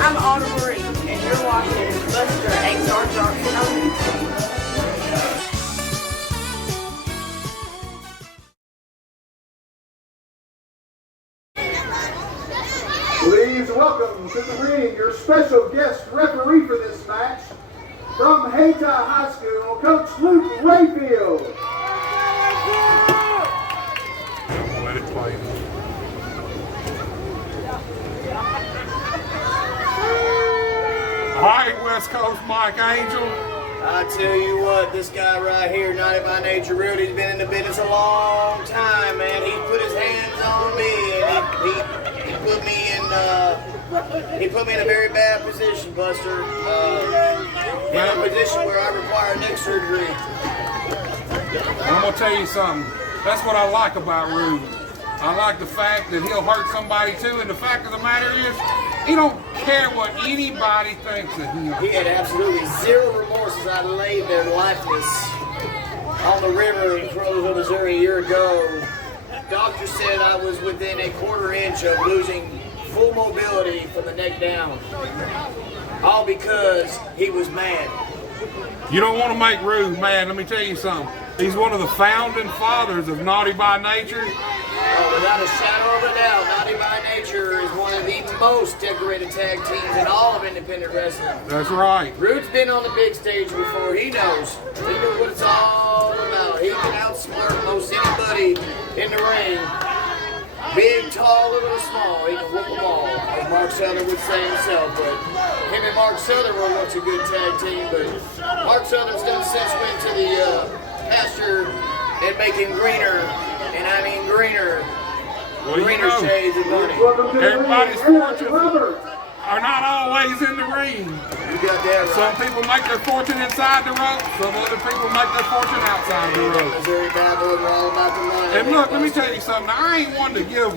I'm Autumn Marie, and you're watching Buster H.R. Johnson on YouTube. Please welcome to the ring your special guest referee for this match, from HAYTI High School, Coach Luke Rayfield. Let it play. All right, West Coast Mike Angel. I tell you what, this guy right here, Naughty by Nature Rude, he's been in the business a long time, man. He put his hands on me, and he put me in a very bad position, Buster. In a position where I require neck surgery. I'm gonna tell you something. That's what I like about Rude. I like the fact that he'll hurt somebody too, and the fact of the matter is, he don't care what anybody thinks of him. He had absolutely zero remorse as I laid there lifeless on the river in Crowsville, Missouri a year ago. Doctor said I was within a quarter inch of losing full mobility from the neck down. All because he was mad. You don't want to make Rude mad. Let me tell you something. He's one of the founding fathers of Naughty by Nature. Oh, without a shadow of a doubt, Naughty by Nature is one of the most decorated tag teams in all of independent wrestling. That's right. Rude's been on the big stage before. He knows. He knows what it's all about. He can outsmart most anybody in the ring. Big, tall, little, or small. He can whoop them all, as Mark Southern would say himself. But him and Mark Southern were once a good tag team. But Mark Southern's done since went to the pasture and making greener, and I mean greener, greener shades of money. Everybody's fortunes are not always in the ring. You got that right. Some people make their fortune inside the rope. Some other people make their fortune outside the rope. Missouri bad boys are all about the money. And look, let me tell you something. I ain't one to give.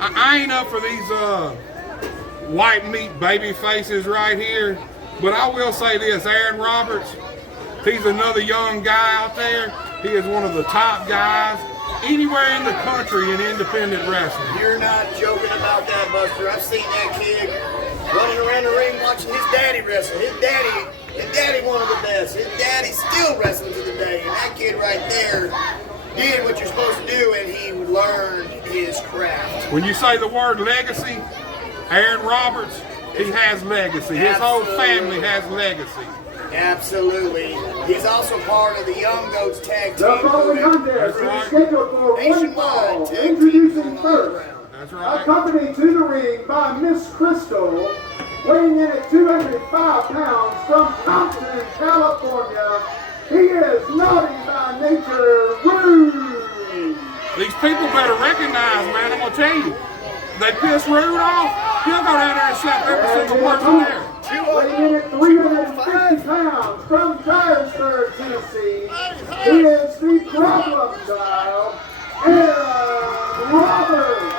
I ain't up for these white meat baby faces right here. But I will say this: Aaron Roberts. He's another young guy out there. He is one of the top guys anywhere in the country in independent wrestling. You're not joking about that, Buster. I've seen that kid running around the ring watching his daddy wrestle. His daddy one of the best. His daddy's still wrestling to the day. And that kid right there did what you're supposed to do, and he learned his craft. When you say the word legacy, Aaron Roberts, he has legacy. His whole family has legacy. Absolutely. He's also part of the Young Goats tag team. The following contest is scheduled for one fall. Introducing first, That's right. accompanied to the ring by Miss Crystal, weighing in at 205 pounds from Compton, California. He is Naughty by Nature Rude. These people better recognize, man, I'm going to tell you. They piss Rude off, he'll go down there and slap every single person there. Weighing in at 350 pounds from Dyersburg, Tennessee. He is the problem child, AaRON Roberts.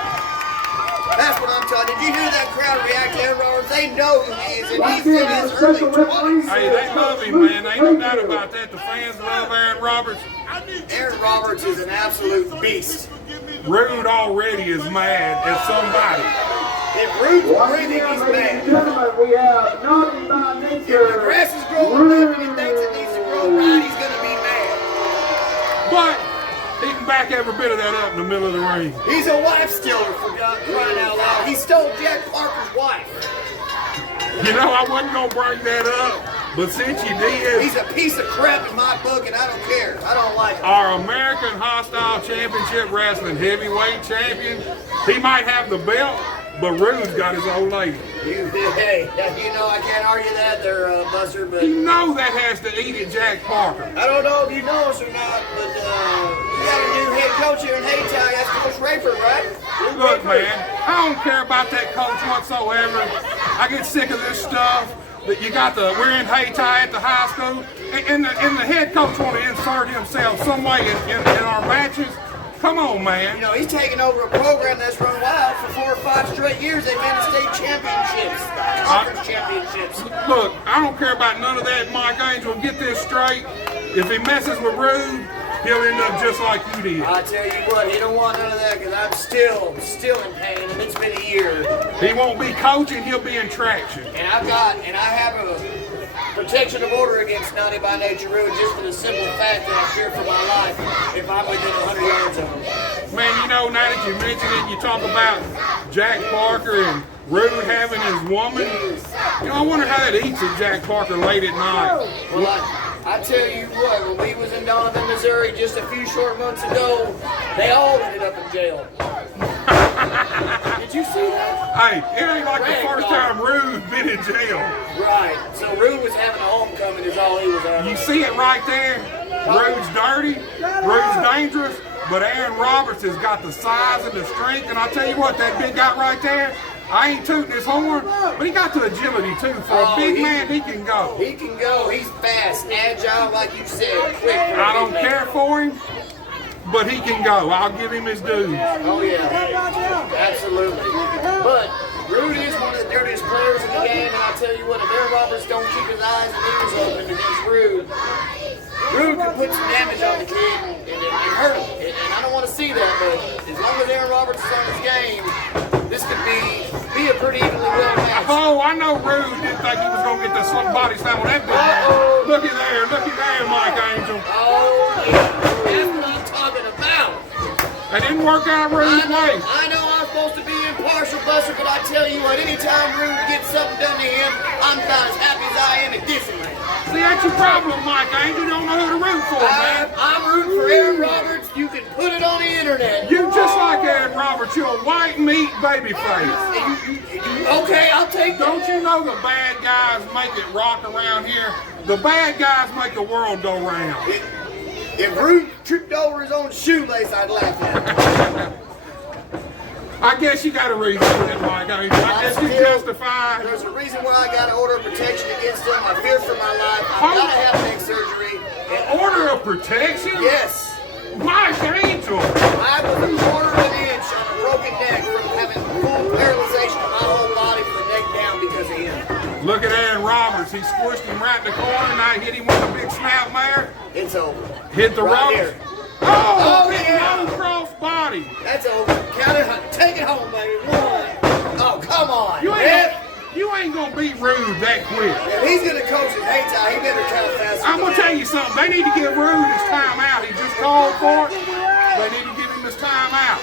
That's what I'm talking. Did you hear that crowd react to Aaron Roberts? They know who he is, and he's in his early 20s. Hey, they love him, man. Ain't no doubt about that. The fans love Aaron Roberts. Aaron Roberts is an absolute beast. Rude already is mad at somebody. If Rude's breathing, he's Ladies and mad. gentlemen, we have Naughty by Nature. If the grass is growing left and he thinks it needs to grow right, he's going to be mad. But he can back every bit of that up in the middle of the ring. He's a wife stealer, for God crying out loud. He stole Jack Parker's wife. You know, I wasn't going to bring that up, but since you did, He's a piece of crap in my book, and I don't care. I don't like him. our American Hostile Championship Wrestling Heavyweight Champion, he might have the belt, but Rude's got his old lady. Hey, you know I can't argue that there, Buster, but You know that has to eat at Jack Parker. I don't know if you know us or not, but we got a new head coach here in HAYTI. That's Coach Rayford, right? Look, man, I don't care about that coach whatsoever. I get sick of this stuff. That you got we're in HAYTI at the high school, and the head coach want to insert himself some way in our matches. Come on, man. You know, he's taking over a program that's run wild for 4 or 5 straight years. They've been to state championships, conference championships. Look, I don't care about none of that, Mike Angel. Get this straight. If he messes with Rude, he'll end up just like you did. I tell you what, he don't want none of that because I'm still in pain, and it's been a year. He won't be coaching, he'll be in traction. And I have a protection of order against Naughty by Nature Rude just for the simple fact that I fear for my life if I'm within 100 yards of him. Man, you know, now that you mention it, you talk about Jack Parker and Rude having his woman. You know, I wonder how that eats at Jack Parker late at night. Well, I tell you what, when we was in Donovan, Missouri just a few short months ago, they all ended up in jail. Did you see that? Hey, it ain't like the first time Rude's been in jail. Right. So Rude was having a homecoming is all he was having. You see it right there? Rude's dirty, Rude's dangerous, but Aaron Roberts has got the size and the strength, and I tell you what, that big guy right there, I ain't tooting his horn, but he got the agility too. For a big man, he can go. He can go. He's fast, agile, like you said, quick. I don't care for him, but he can go. I'll give him his dues. Oh yeah, absolutely. But Rude is one of the dirtiest players in the game, and I tell you what, if Aaron Roberts don't keep his eyes and ears open against Rude can put some damage on the kid and hurt him. And I don't want to see that, but as long as Aaron Roberts is on his game, this could be a pretty evenly well match. Oh, I know Rude didn't think he was going to get the body slam on that big man. Look at there, Mike Angel. Oh, yeah. That's what I'm talking about. That didn't work out Rude's way. I know I'm supposed to be impartial, Buster, but I tell you what, anytime Rude gets something done to him, I'm about as happy as I am at Disneyland. See, that's your problem, Mike Angel. You don't know who to root for, man. I'm rooting for Aaron Roberts. You can put it on the internet. You just like Aaron Roberts. You're a white meat baby face. Okay, I'll take that. Don't you know the bad guys make it rock around here? The bad guys make the world go round. If Rude tripped over his own shoelace, I'd laugh at him. I guess you got a reason for that, Mike. I guess you justify. There's a reason why I got an order of protection against him. I fear for my life. I've got to have neck surgery. Order of protection? Yes. Mike Angel. I was a quarter of an inch on a broken neck from having full paralyzation of my whole body from the neck down because of him. Look at Aaron Roberts. He squished him right in the corner. Now he hit him with a big snap there. It's over. Hit the right ropes. here. Oh, yeah. low cross body. That's over. Count it. Take it home, baby. One. Oh, come on. You ain't gonna beat Rude that quick. If he's gonna coach his HAYTI, he better count faster. I'm gonna tell you something. They need to give Rude his time out. He just called for it. They need to give him his time out.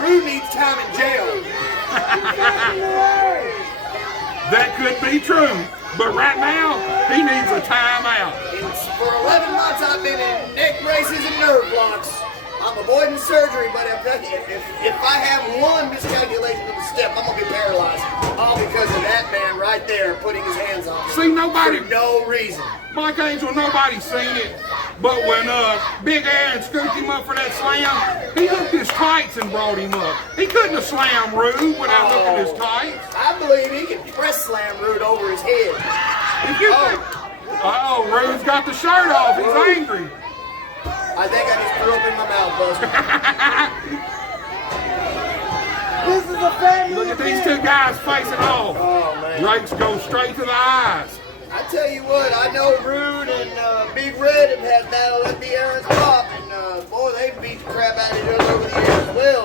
Rude needs time in jail. That could be true, but right now he needs a timeout. For 11 months, I've been in neck braces and nerve blocks. I'm avoiding surgery, but if I have one miscalculation of the step, I'm gonna be paralyzed. All because of that man right there putting his hands on me. See, nobody, for no reason. Mike Angel, nobody's seen it. But when Big Aaron scooped him up for that slam, he hooked his tights and brought him up. He couldn't have slammed Rude without hooking his tights. I believe he can press slam Rude over his head. If you think, Rude's got the shirt off. He's angry. I think I just threw up in my mouth, Buster. This is a family. Look at these two guys facing off. Oh, man. Rakes go straight to the eyes. I tell you what, I know Rude and Big Red have had battle at the Aaron's Pop, and boy, they beat the crap out of each other over the years as well.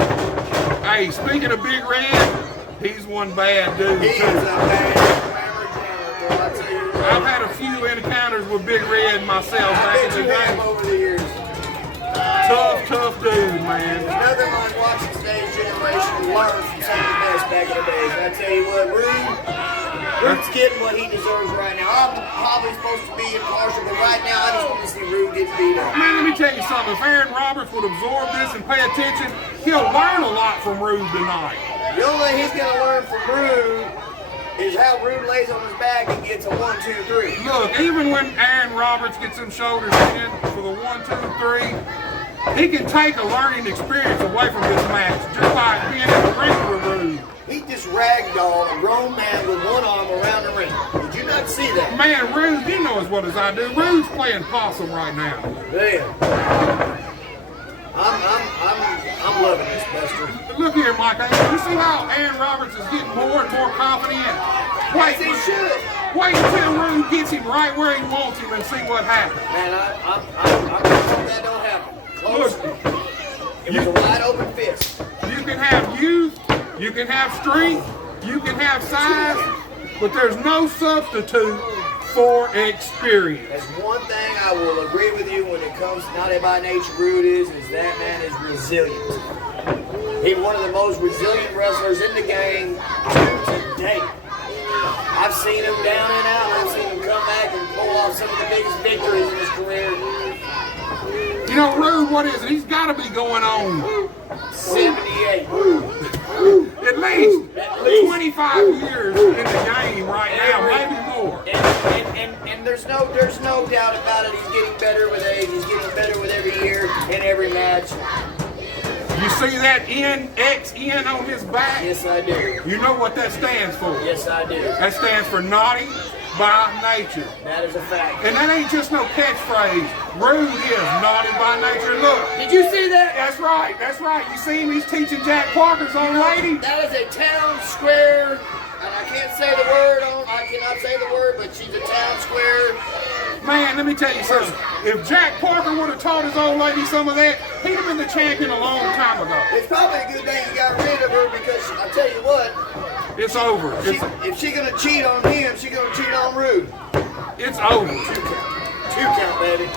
Hey, speaking of Big Red, he's one bad dude. He is a bad grammar jammer, bro. I tell you what. I've had a few encounters with Big Red myself back in the day. Over the years. Tough dude, man. There's nothing like watching today's generation learn from some of the best back in the days. And I tell you what, Rude's getting what he deserves right now. I'm probably supposed to be impartial, but right now I just want to see Rude get beat up. Man, let me tell you something. If Aaron Roberts would absorb this and pay attention, he'll learn a lot from Rude tonight. The only thing he's going to learn from Rude is how Rude lays on his back and gets a 1, 2, 3. Look, even when Aaron Roberts gets them shoulders in for the 1, 2, 3, he can take a learning experience away from this match, just like being in the ring with Rude. He just ragdolled a grown man with one arm around the ring. Did you not see that? Man, Rude, you know as well as I do. Rude's playing possum right now. Man, I'm loving this, Buster. Look here, Mike. You see how Aaron Roberts is getting more and more confident? Yes, he should. Wait until Rude gets him right where he wants him and see what happens. Man, I'm hoping that don't happen. Close. Look, It was a wide open fist. you can have youth, you can have strength, you can have size, but there's no substitute for experience. That's one thing I will agree with you when it comes to Naughty by Nature Rude is that man is resilient. He's one of the most resilient wrestlers in the game to date. I've seen him down and out. I've seen him come back and pull off some of the biggest victories in his career. You know, Rude, what is it? He's got to be going on 78. at least 25 years in the game right now, maybe more. And there's no doubt about it. He's getting better with age. He's getting better with every year and every match. You see that NXN on his back? Yes, I do. You know what that stands for? Yes, I do. That stands for Naughty by Nature. That is a fact. And that ain't just no catchphrase. Rude is Naughty by Nature. Look. Did you see that? That's right, that's right. You see him? He's teaching Jack Parker's old lady. That is a town square, and I can't say the word I cannot say the word, but she's a town square. Man, let me tell you something. If Jack Parker would have taught his old lady some of that, he'd have been the champion a long time ago. It's probably a good thing you got rid of her because I tell you what, It's over. if she's gonna cheat on him, she's gonna cheat on Rude. It's over. Two count, baby.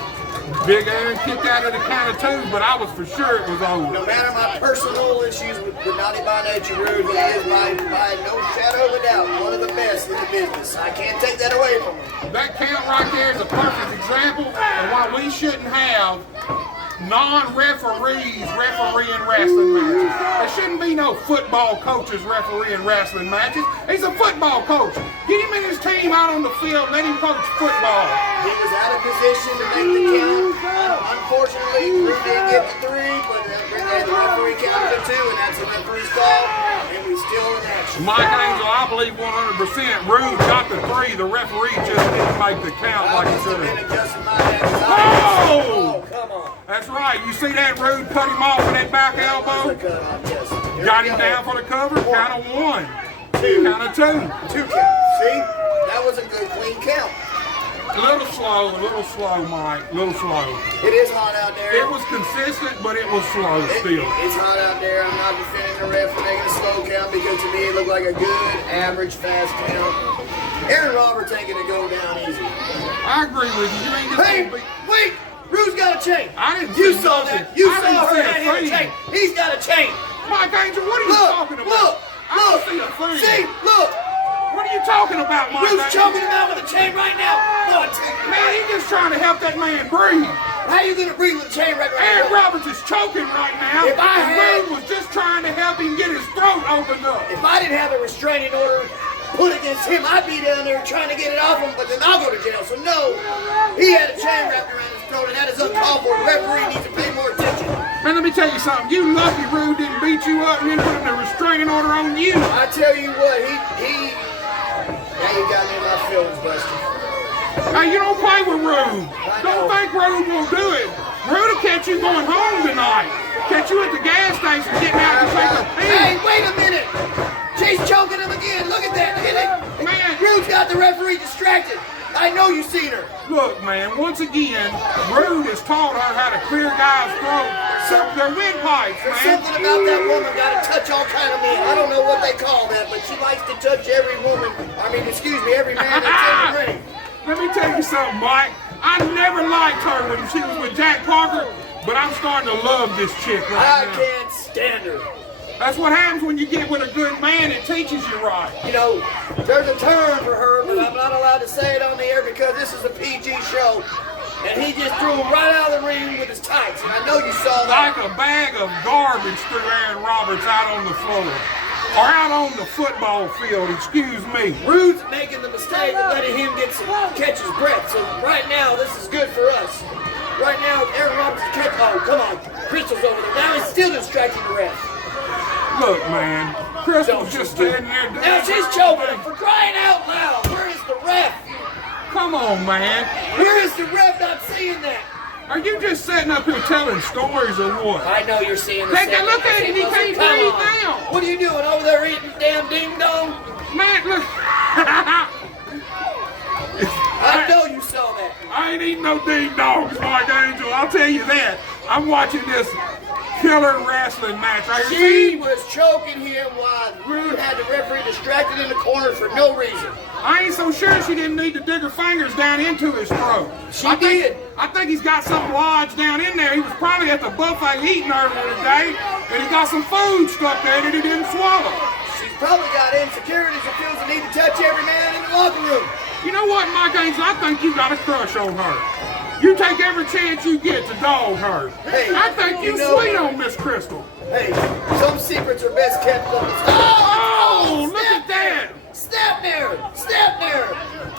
Big Aaron kicked out of the count of two, but I was for sure it was over. No matter my personal issues with Naughty by Nature Rude, he is by no shadow of a doubt one of the best in the business. I can't take that away from him. That count right there is a perfect example of why we shouldn't have non-referees refereeing wrestling matches. There shouldn't be no football coaches refereeing wrestling matches. He's a football coach. Get him and his team out on the field, let him coach football. He was out of position to make the count. Unfortunately, Rude didn't get the three, but the referee counted the two, and that's a referee's call, and we still in action. Mike Angel, I believe 100% Rude got the three. The referee just didn't make the count like he should have. Oh, come on. That's right. You see that Rude cut him off with that back elbow? Got him down for the cover. Count of one. Count of two. Two count. See? That was a good clean count. A little slow, Mike. A little slow. It is hot out there. It was consistent, but it was slow still. It's hot out there. I'm not defending the ref for making a slow count because to me it looked like a good, average, fast count. Aaron Roberts ain't gonna go down easy. I agree with you. You ain't just Hey, gonna be. wait! Rude's got a chain. I didn't You see saw nothing. that. You I saw didn't her see a hand him a thing. chain. He's got a chain. Mike Angel, what are you talking about? Look! I don't see a thing. See? Look! What are you talking about, Mike Rude's Angel? choking him out with a chain right now. Look! Man, he's just trying to help that man breathe. How you gonna breathe with a chain right Aaron now? Roberts is choking right now. If I and had- Rude was just trying to help him get his throat opened up. If I didn't have a restraining order put against him, I'd be down there trying to get it off him, but then I'll go to jail. So no, he had a chain wrapped around his throat, and that is uncalled for. The referee needs to pay more attention. Man, let me tell you something. You lucky Rude didn't beat you up and then put a restraining order on you. I tell you what, now you got me in my feelings, Buster. Hey, you don't play with Rude. Don't think Rude will do it. Rude will catch you going home tonight. Catch you at the gas station getting out to take a pee. Hey, wait a minute! She's choking him again. Look at that. Look at that. Man. Rude's got the referee distracted. I know you've seen her. Look, man, once again, Rude has taught her how to clear guys' throats. They're windpipes, There's man. something about that woman got to touch all kind of men. I don't know what they call that, but she likes to touch every woman. Every man that's in the ring. Let me tell you something, Mike. I never liked her when she was with Jack Parker, but I'm starting to love this chick right I now. can't stand her. That's what happens when you get with a good man that teaches you right. You know, there's a term for her, but I'm not allowed to say it on the air because this is a PG show. And he just threw him right out of the ring with his tights. And I know you saw that. Like a bag of garbage threw Aaron Roberts out on the floor. Or out on the football field, excuse me. Rude's making the mistake of letting him catch his breath. So right now, this is good for us. Right now, Aaron Roberts is oh, come on. Crystal's over there. Now he's still distracting the ref. Look, man, Crystal's just standing there. Now she's choking him for crying out loud. Where is the ref? Come on, man. Where is the ref not seeing that? Are you just sitting up here telling stories or what? I know you're seeing the Look same at thing. him, he can't Come breathe on. now. What are you doing over there eating damn ding dong? Man, look. no ding dongs, Mike Angel. I'll tell you that. I'm watching this killer wrestling match right here. She was choking him while Rude had the referee distracted in the corner for no reason. I ain't so sure she didn't need to dig her fingers down into his throat. She did. I think he's got something lodged down in there. He was probably at the buffet eating earlier today, and he got some food stuck there that he didn't swallow. She's probably got insecurities and feels the need to touch every man in the locker room. You know what, Mike Angel? I think you got a crush on her. You take every chance you get to dog her. Hey, I think you sweet on Miss Crystal. Hey, some secrets are best kept up. Oh, look at that. Snap there! Snap there!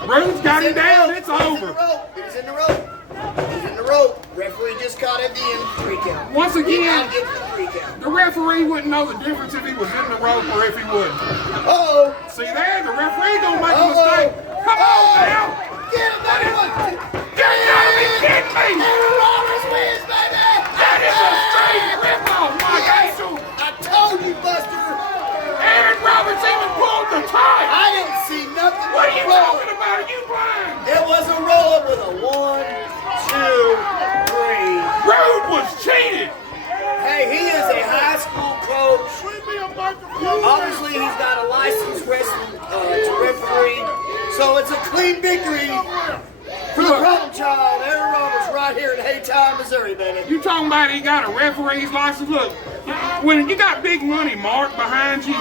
Rude's got him down. It's over. He was in the rope. He was in the rope. Referee just caught at the end. 3 count. Once again, Get the 3 count. the referee wouldn't know the difference if he was in the rope or if he wouldn't. Uh-oh. See there, the referee gonna make a mistake. Come on now. Get him, buddy. You gotta be kidding me. Aaron Roberts wins, baby. That is a straight rip-off, Mike Angel. I told you, Buster. Aaron Roberts even pulled the tie. I didn't see nothing. What are you but a talking about? Are you blind? It was a roll-up with a 1, 2, 3. Rude was cheated. Hey, he is a high school coach. Obviously, he's got a license wrestling to referee, so it's a clean victory for the problem child, Aaron Roberts, right here in HAYTI, Missouri, baby. You talking about he got a referee's license? Look, when you got big money, Mark, behind you,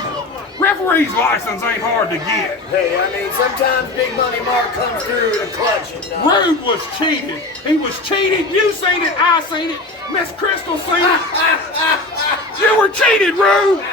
referee's license ain't hard to get. Hey, I mean, sometimes big money Mark comes through in a clutch. Rude was cheated. He was cheated. You seen it. I seen it. Miss Crystal seen it. You were cheated, Rude.